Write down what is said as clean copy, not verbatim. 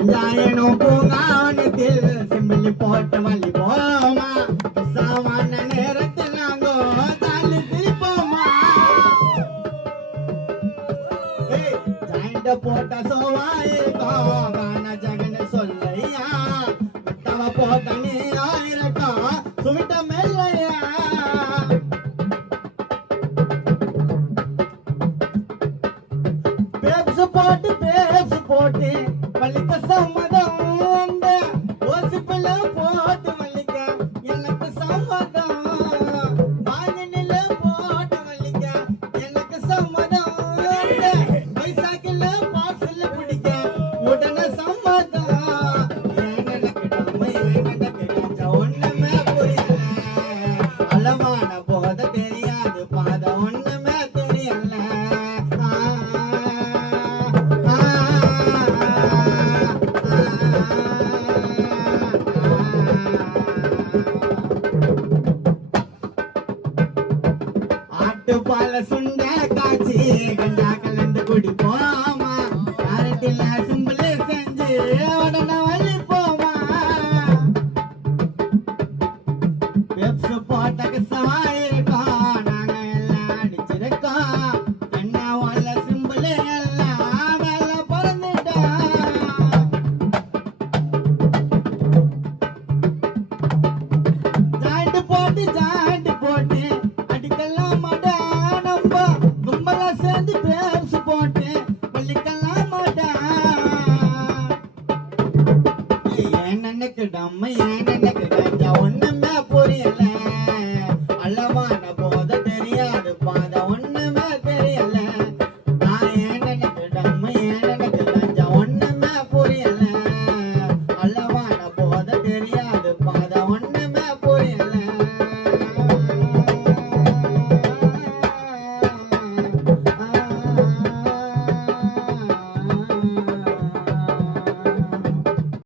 பஞ்சாயனும் பூங்காவனத்தில் simply போட்டு வள்ளி போமா சாமான நேரத்தில் நாங்கோ தாலி சிரிப்போமா ஜாயிண்ட போட்ட சோவாயிருக்கோம் காண ஜகன்னு சொல்லையா தவ போட்ட நீ ஆயிருக்கோம் சுமிட்ட மெல்லையா பேசு போட்டு மல்லிக்க சம்மதம் ஓசிப்பில போட்டு மல்லிக்க எனக்கு சம்மதம் வாங்கினில போட்டு மல்லிக்க எனக்கு சம்மதம் பைசாக்கில பாசல பிடிக்க உடனே சம்மதம் ஒண்ணுமே புரியல அளவான போத தெரியாது பாத ஒண்ணுமே தெரியல பால சுண்ட காய்ச்சி கண்டா கலந்து குடிப்போமா யார்கிட்ட சிம்பிள் செஞ்சு உடனே வலிப்போமா வெப்ஸ் போட்டக்கு சவாயிருக்கோம் நாங்க எல்லாம் அடிச்சிருக்கோம் என்ன வல்ல சிம்பிள் எல்லாம் வேலை பிறந்துட்டோம் ஜாயிண்ட் போட்டு அடிக்கலாம் போட்டு பள்ளிக்கலாம் மாட்டா ஏன் நினைக்கிடாம